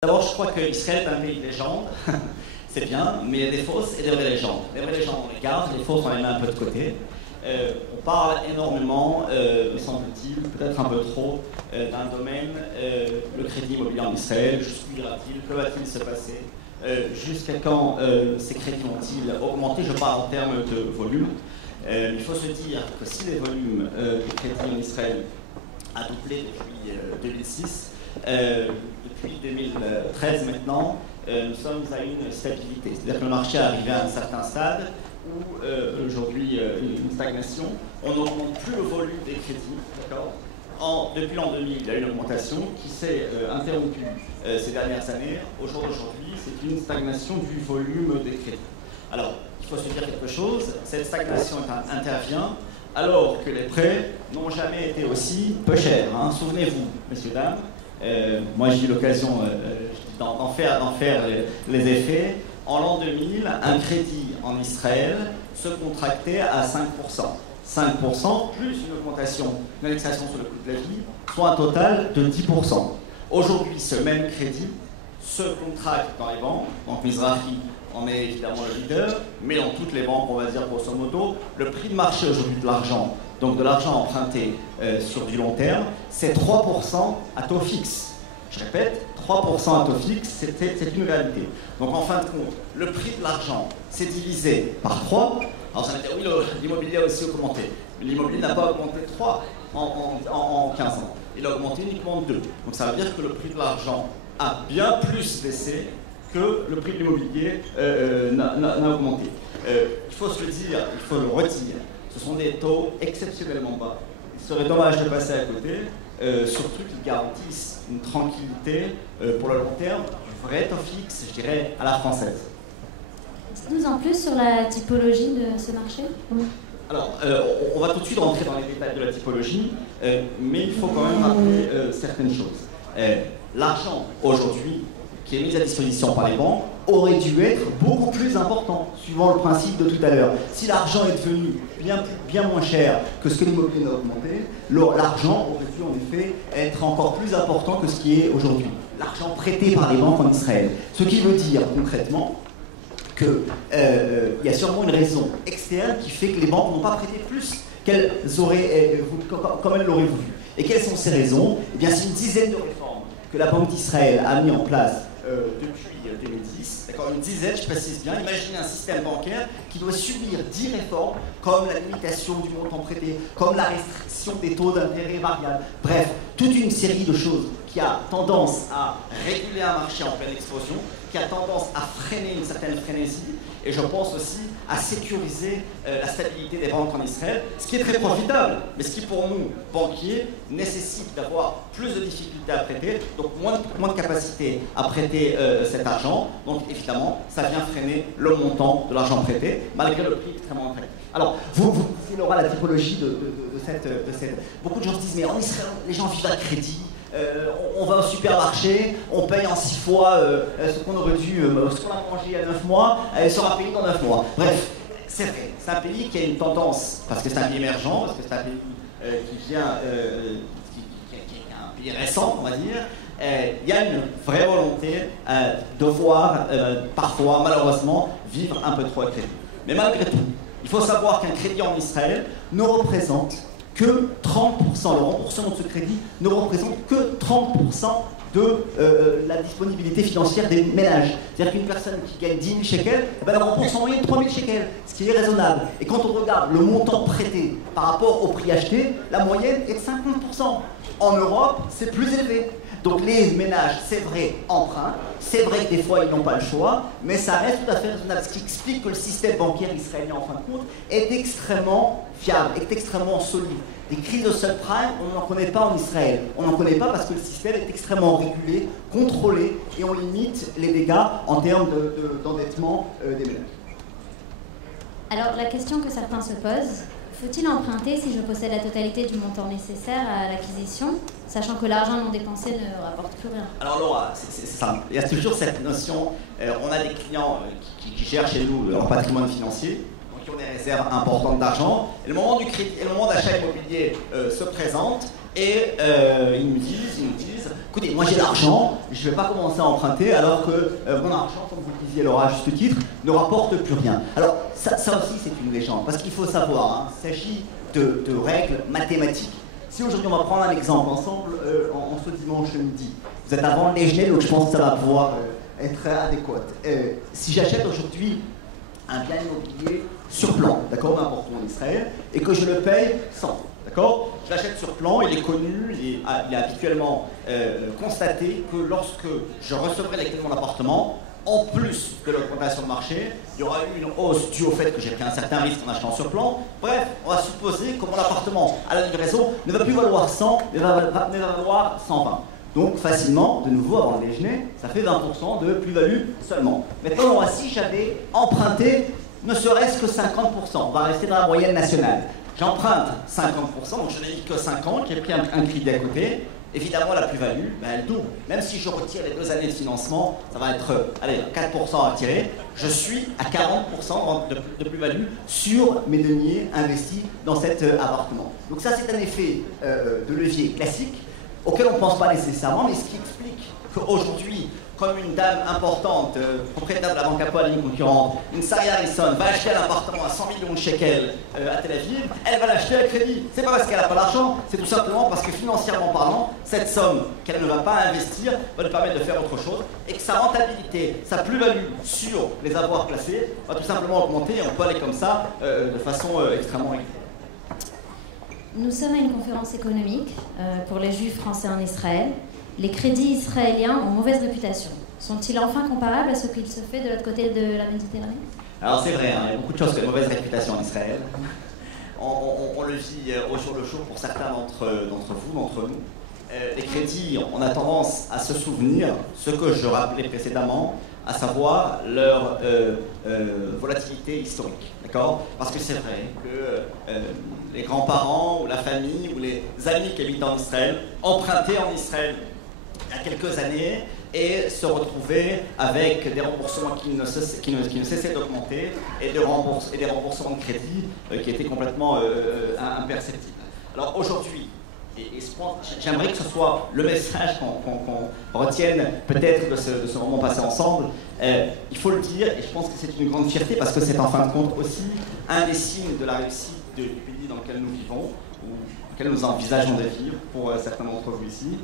D'abord, je crois qu'Israël est un pays de légende, c'est bien, mais il y a des fausses et des vraies légendes. Les vraies légendes, on les garde, les fausses, on les met un peu de côté. On parle énormément, me semble-t-il, peut-être un peu trop, d'un domaine, le crédit immobilier en Israël. Jusqu'où ira-t-il? Que va-t-il se passer? Jusqu'à quand ces crédits vont-ils augmenter? Je parle en termes de volume. Il faut se dire que si les volumes de crédit en Israël a doublé depuis 2006, depuis 2013 maintenant, nous sommes à une stabilité. C'est-à-dire que le marché est arrivé à un certain stade où aujourd'hui une stagnation. On n'augmente plus le volume des crédits. Depuis l'an 2000, il y a eu une augmentation qui s'est interrompue ces dernières années. Au jour d'aujourd'hui, c'est une stagnation du volume des crédits. Alors, il faut se dire quelque chose, cette stagnation intervient alors que les prêts n'ont jamais été aussi peu chers. Hein. Souvenez-vous, messieurs, dames, moi j'ai eu l'occasion d'en faire les effets. En l'an 2000, un crédit en Israël se contractait à 5%. 5% plus une augmentation, une indexation sur le coût de la vie, soit un total de 10%. Aujourd'hui, ce même crédit se contracte dans les banques. Donc Mizrahi en est évidemment le leader, mais dans toutes les banques, on va dire grosso modo, le prix de marché aujourd'hui de l'argent, donc de l'argent emprunté sur du long terme, c'est 3% à taux fixe. Je répète, 3% à taux fixe, c'est une réalité. Donc en fin de compte, le prix de l'argent s'est divisé par 3. Alors ça veut dire, oui, l'immobilier a aussi augmenté. Mais l'immobilier n'a pas augmenté 3 en 15 ans. Il a augmenté uniquement 2. Donc ça veut dire que le prix de l'argent a bien plus baissé que le prix de l'immobilier n'a augmenté. Il faut se le dire, il faut le redire. Ce sont des taux exceptionnellement bas. Il serait dommage de passer à côté, surtout qu'ils garantissent une tranquillité pour le long terme, du vrai taux fixe, je dirais, à la française. Est-ce nous en plus sur la typologie de ce marché? Alors, on va tout de suite rentrer dans les détails de la typologie, mais il faut quand même rappeler certaines choses. L'argent, aujourd'hui, qui est mis à disposition par les banques, aurait dû être beaucoup plus important, suivant le principe de tout à l'heure. Si l'argent est devenu bien moins cher que ce que l'immobilier a augmenté, l'argent aurait dû en effet être encore plus important que ce qui est aujourd'hui. L'argent prêté par les banques en Israël. Ce qui veut dire concrètement qu'il y a sûrement une raison externe qui fait que les banques n'ont pas prêté plus qu'elles auraient, comme elles l'auraient voulu. Et quelles sont ces raisons? Eh bien, c'est une dizaine de réformes que la Banque d'Israël a mis en place depuis 2010, d'accord, une dizaine, je précise bien. Imaginez un système bancaire qui doit subir 10 réformes, comme la limitation du montant prêté, comme la restriction des taux d'intérêt variables, bref, toute une série de choses qui a tendance à réguler un marché en pleine explosion, qui a tendance à freiner une certaine frénésie, et je pense aussi à sécuriser la stabilité des banques en Israël, ce qui est très profitable, mais ce qui pour nous, banquiers, nécessite d'avoir plus de difficultés à prêter, donc moins de capacité à prêter cet argent, donc évidemment, ça vient freiner le montant de l'argent prêté, malgré le prix extrêmement attractif. Alors, vous disiez, Laura, la typologie de cette... Beaucoup de gens se disent, mais en Israël, les gens vivent à crédit, on va au supermarché, on paye en 6 fois ce qu'on aurait dû, ce qu'on a mangé il y a 9 mois, elle sera payée dans 9 mois. Bref, c'est vrai, c'est un pays qui a une tendance, parce que c'est un pays émergent, parce que c'est un pays qui vient, qui est un pays récent, on va dire, il y a une vraie volonté de voir parfois, malheureusement, vivre un peu trop à crédit. Mais malgré tout, il faut savoir qu'un crédit en Israël ne représente que 30%, le remboursement de ce crédit ne représente que 30% de la disponibilité financière des ménages. C'est-à-dire qu'une personne qui gagne 10 000 shekels, elle rembourse en moyenne 3 000 shekels, ce qui est raisonnable. Et quand on regarde le montant prêté par rapport au prix acheté, la moyenne est de 50%. En Europe, c'est plus élevé. Donc les ménages, c'est vrai, empruntent, c'est vrai que des fois ils n'ont pas le choix, mais ça reste tout à fait raisonnable, ce qui explique que le système bancaire israélien, en fin de compte, est extrêmement fiable, est extrêmement solide. Des crises de subprime, on n'en connaît pas en Israël. On n'en connaît pas parce que le système est extrêmement régulé, contrôlé, et on limite les dégâts en termes d'endettement des ménages. Alors la question que certains se posent, faut-il emprunter si je possède la totalité du montant nécessaire à l'acquisition, sachant que l'argent non dépensé ne rapporte plus rien? Alors Laura, c'est simple. Il y a toujours cette notion, on a des clients qui gèrent chez nous leur patrimoine financier, donc qui ont des réserves importantes d'argent, et le moment du crédit, et le moment d'achat immobilier se présente, et ils nous disent, écoutez, moi j'ai l'argent, je ne vais pas commencer à emprunter alors que mon argent, comme vous le disiez Laura à juste titre, ne rapporte plus rien. Alors ça aussi c'est une légende, parce qu'il faut savoir, hein, il s'agit de règles mathématiques. Si aujourd'hui on va prendre un exemple ensemble, en ce dimanche midi, vous êtes avant le déjeuner, donc je pense que ça va pouvoir être adéquat. Si j'achète aujourd'hui un bien immobilier sur plan, d'accord, n'importe où en Israël, et que je le paye 100, d'accord, je l'achète sur plan, il est connu, il est habituellement constaté que lorsque je recevrai les clés de mon appartement, en plus de l'augmentation de marché, il y aura eu une hausse due au fait que j'ai pris un certain risque en achetant sur plan. Bref, on va supposer que mon appartement à la livraison ne va plus valoir 100, mais va valoir 120. Donc facilement, de nouveau avant le déjeuner, ça fait 20% de plus-value seulement. Maintenant, si j'avais emprunté ne serait-ce que 50%, on va rester dans la moyenne nationale. J'emprunte 50%, donc je n'ai mis que 5 ans, j'ai pris un crédit à côté. Évidemment, la plus-value, elle double. Même si je retire les 2 années de financement, ça va être 4% à retirer. Je suis à 40% de plus-value sur mes deniers investis dans cet appartement. Donc ça, c'est un effet de levier classique auquel on ne pense pas nécessairement, mais ce qui explique qu'aujourd'hui, comme une dame importante, propriétaire de la banque Apple, une concurrente, une Sari Harrison, va acheter un appartement à 100 millions de shekels à Tel Aviv, elle va l'acheter à crédit. C'est pas parce qu'elle n'a pas d'argent, c'est tout simplement parce que financièrement parlant, cette somme qu'elle ne va pas investir va lui permettre de faire autre chose et que sa rentabilité, sa plus-value sur les avoirs placés va tout simplement augmenter et on peut aller comme ça de façon extrêmement régulière. Nous sommes à une conférence économique pour les juifs français en Israël. Les crédits israéliens ont mauvaise réputation. Sont-ils enfin comparables à ce qu'il se fait de l'autre côté de la Méditerranée? Alors c'est vrai, hein, il y a beaucoup de choses qui ont une mauvaise réputation en Israël. On le vit au jour le jour pour certains d'entre vous, d'entre nous. Les crédits, on a tendance à se souvenir ce que je rappelais précédemment, à savoir leur volatilité historique. D'accord? Parce que c'est vrai que les grands-parents ou la famille ou les amis qui habitent en Israël empruntaient en Israël il y a quelques années et se retrouver avec des remboursements qui ne cessaient d'augmenter et des remboursements de crédit qui étaient complètement imperceptibles. Alors aujourd'hui, j'aimerais que ce soit le message qu'on retienne peut-être de ce moment passé ensemble. Il faut le dire, et je pense que c'est une grande fierté parce que c'est en fin de compte aussi un des signes de la réussite du pays dans lequel nous vivons, ou dans lequel nous envisageons de vivre pour certains d'entre vous ici.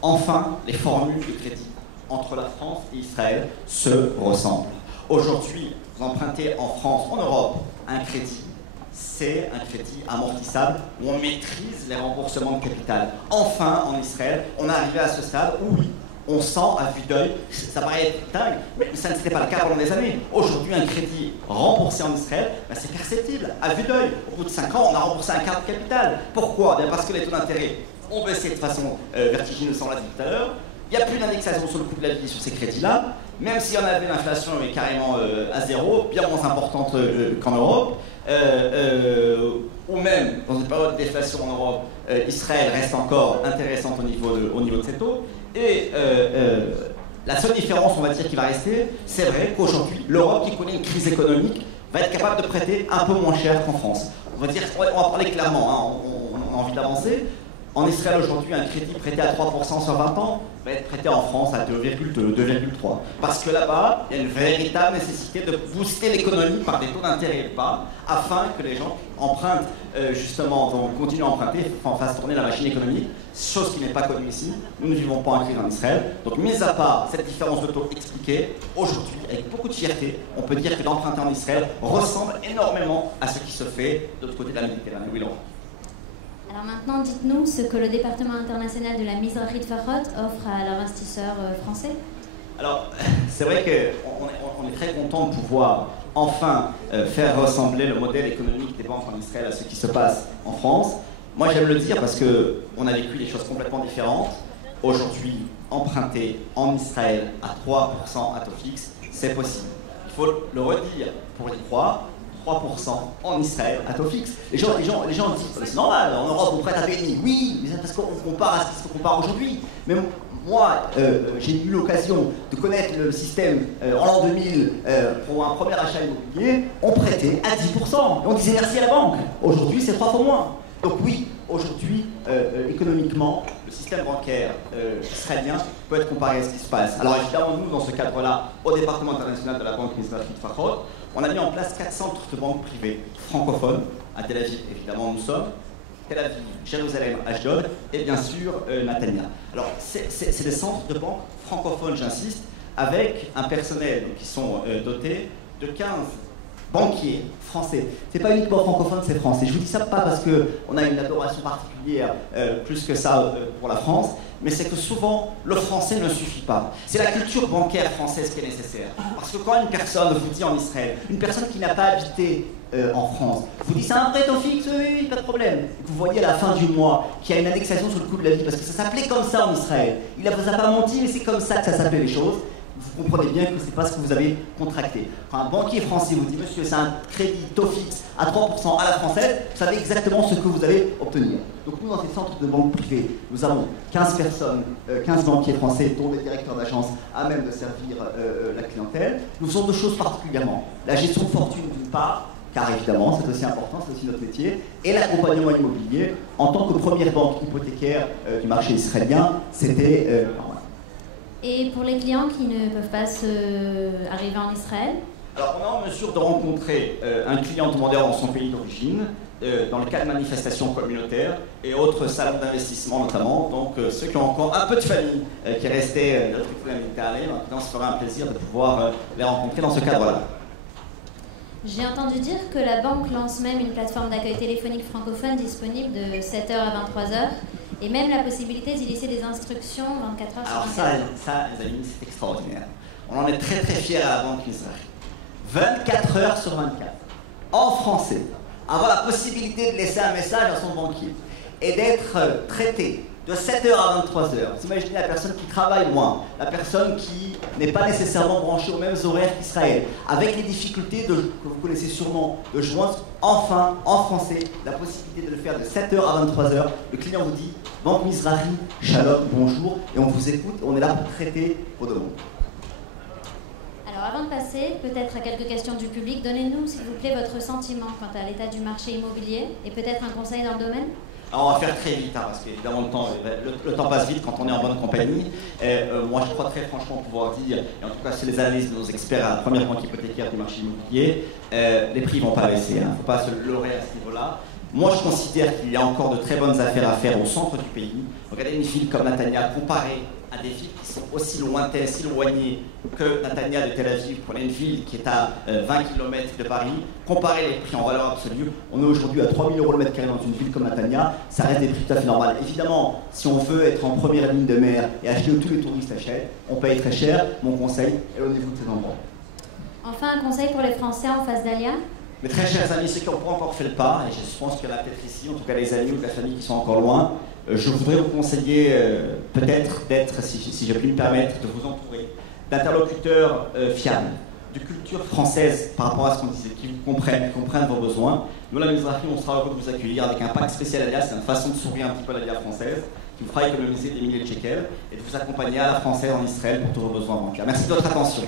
Enfin, les formules de crédit entre la France et Israël se ressemblent. Aujourd'hui, vous empruntez en France, en Europe, un crédit. C'est un crédit amortissable où on maîtrise les remboursements de capital. Enfin, en Israël, on est arrivé à ce stade où oui, on sent à vue d'œil, ça paraît être dingue, mais ça n'était pas le cas pendant des années. Aujourd'hui, un crédit remboursé en Israël, c'est perceptible, à vue d'œil. Au bout de 5 ans, on a remboursé un quart de capital. Pourquoi? Parce que les taux d'intérêt ont baissé de façon vertigineuse, on l'a dit tout à l'heure. Il n'y a plus d'indexation sur le coût de la vie sur ces crédits-là, même si on avait l'inflation est carrément à zéro, bien moins importante qu'en Europe, ou même dans une période de déflation en Europe, Israël reste encore intéressante au niveau de ses taux. Et la seule différence, on va dire, qui va rester, c'est vrai qu'aujourd'hui, l'Europe qui connaît une crise économique va être capable de prêter un peu moins cher qu'en France. On va parler clairement, hein, on a envie d'avancer. En Israël aujourd'hui, un crédit prêté à 3% sur 20 ans va être prêté en France à 2,2, 2,3. Parce que là-bas, il y a une véritable nécessité de booster l'économie par des taux d'intérêt bas, afin que les gens empruntent justement, donc continuent à emprunter, fassent tourner la machine économique, chose qui n'est pas connue ici. Nous ne vivons pas en crise en Israël. Donc, mis à part cette différence de taux expliquée, aujourd'hui, avec beaucoup de fierté, on peut dire que d'emprunter en Israël ressemble énormément à ce qui se fait de l'autre côté de la Méditerranée. Oui, Laurent. Alors maintenant, dites-nous ce que le département international de la Mizrahi Tefachot offre à l'investisseur français. Alors, c'est vrai qu'on est très content de pouvoir enfin faire ressembler le modèle économique des banques en Israël à ce qui se passe en France. Moi, j'aime le dire parce qu'on a vécu des choses complètement différentes. Aujourd'hui, emprunter en Israël à 3% à taux fixe, c'est possible. Il faut le redire pour y croire. 3% en Israël à taux fixe. Les gens disent c'est normal, en Europe on prête à 2,5. Oui, mais c'est parce qu'on compare à ce qu'on compare aujourd'hui. Mais moi, j'ai eu l'occasion de connaître le système en l'an 2000 pour un premier achat immobilier. On prêtait à 10%. Et on disait merci à la banque. Aujourd'hui, c'est 3 fois moins. Donc oui, aujourd'hui, économiquement, le système bancaire israélien peut être comparé à ce qui se passe. Alors évidemment, nous, dans ce cadre-là, au département international de la Banque Mizrahi Tfachot, on a mis en place 4 centres de banques privées francophones. À Tel Aviv, évidemment, nous sommes. Tel Aviv, Jérusalem, Ashdod et bien sûr Natania. Alors, c'est des centres de banque francophones, j'insiste, avec un personnel qui sont dotés de 15 banquiers français. C'est pas uniquement francophone, c'est français. Je vous dis ça pas parce qu'on a une adoration particulière plus que ça pour la France, mais c'est que souvent le français ne suffit pas. C'est la culture bancaire française qui est nécessaire. Parce que quand une personne vous dit en Israël, une personne qui n'a pas habité en France, vous dit c'est un prêt au fixe, oui, pas de problème. Et que vous voyez à la fin du mois qu'il y a une indexation sur le coût de la vie, parce que ça s'appelait comme ça en Israël. Il ne vous a pas menti, mais c'est comme ça que ça s'appelait les choses. Vous comprenez bien que ce n'est pas ce que vous avez contracté. Quand un banquier français vous dit, monsieur, c'est un crédit taux fixe à 3% à la française, vous savez exactement ce que vous allez obtenir. Donc nous, dans ces centres de banque privées, nous avons 15 personnes, 15 banquiers français, dont des directeurs d'agence, à même de servir la clientèle. Nous faisons deux choses particulièrement. La gestion de fortune d'une part, car évidemment, c'est aussi important, c'est aussi notre métier, et l'accompagnement immobilier. En tant que première banque hypothécaire du marché israélien, c'était normal. Et pour les clients qui ne peuvent pas arriver en Israël? Alors, on est en mesure de rencontrer un client demandeur dans son pays d'origine, dans le cas de manifestations communautaires et autres salons d'investissement notamment. Donc, ceux qui ont encore un peu de famille qui restaient de la Méditerranée, maintenant, ce fera un plaisir de pouvoir les rencontrer dans ce cadre-là. J'ai entendu dire que la banque lance même une plateforme d'accueil téléphonique francophone disponible de 7h à 23h. Et même la possibilité d'y laisser des instructions 24 heures sur 24. Alors ça, les amis, c'est extraordinaire. On en est très très fiers à la Banque Mizrahi. 24 heures sur 24, en français, avoir la possibilité de laisser un message à son banquier et d'être traité de 7h à 23h. Vous imaginez la personne qui travaille moins, la personne qui n'est pas nécessairement branchée aux mêmes horaires qu'Israël, avec les difficultés que vous connaissez sûrement, de joindre enfin, en français, la possibilité de le faire de 7h à 23h. Le client vous dit « Banque Mizrahi, Shalom, bonjour » et on vous écoute, on est là pour traiter vos demandes. Alors avant de passer peut-être à quelques questions du public, donnez-nous s'il vous plaît votre sentiment quant à l'état du marché immobilier et peut-être un conseil dans le domaine. Alors on va faire très vite, parce qu'évidemment le temps passe vite quand on est en bonne compagnie. Moi je crois très franchement pouvoir dire, et en tout cas c'est les analyses de nos experts à la première banque hypothécaire du marché immobilier, les prix ne vont pas baisser, il ne faut pas se leurrer à ce niveau-là. Moi je considère qu'il y a encore de très bonnes affaires à faire au centre du pays. Regardez une ville comme Natania comparée à des villes qui sont aussi lointaines, si éloignées que Natania de Tel Aviv. Prenez une ville qui est à 20 km de Paris, comparez les prix en valeur absolue. On est aujourd'hui à 3 000 € le mètre carré dans une ville comme Natania, ça reste des prix tout à fait normaux. Évidemment, si on veut être en première ligne de mer et acheter où tous les touristes achètent, on paye très cher. Mon conseil, éloignez-vous de ces endroits. Enfin, un conseil pour les Français en face d'Alia? Mes très chers amis, ceux qui n'ont pas encore fait le pas, et je pense qu'il y en a peut-être ici, en tout cas les amis ou la famille qui sont encore loin, je voudrais vous conseiller peut-être d'être, si je puis me permettre, de vous entourer d'interlocuteurs fiables, de culture française par rapport à ce qu'on disait, qui vous comprennent vos besoins. Nous, la Mizrahi, on sera heureux de vous accueillir avec un pack spécial Alia, c'est une façon de sourire un petit peu à l'Alia française, qui vous fera économiser des milliers de shekels et de vous accompagner à la française en Israël pour tous vos besoins bancaires. Merci de votre attention.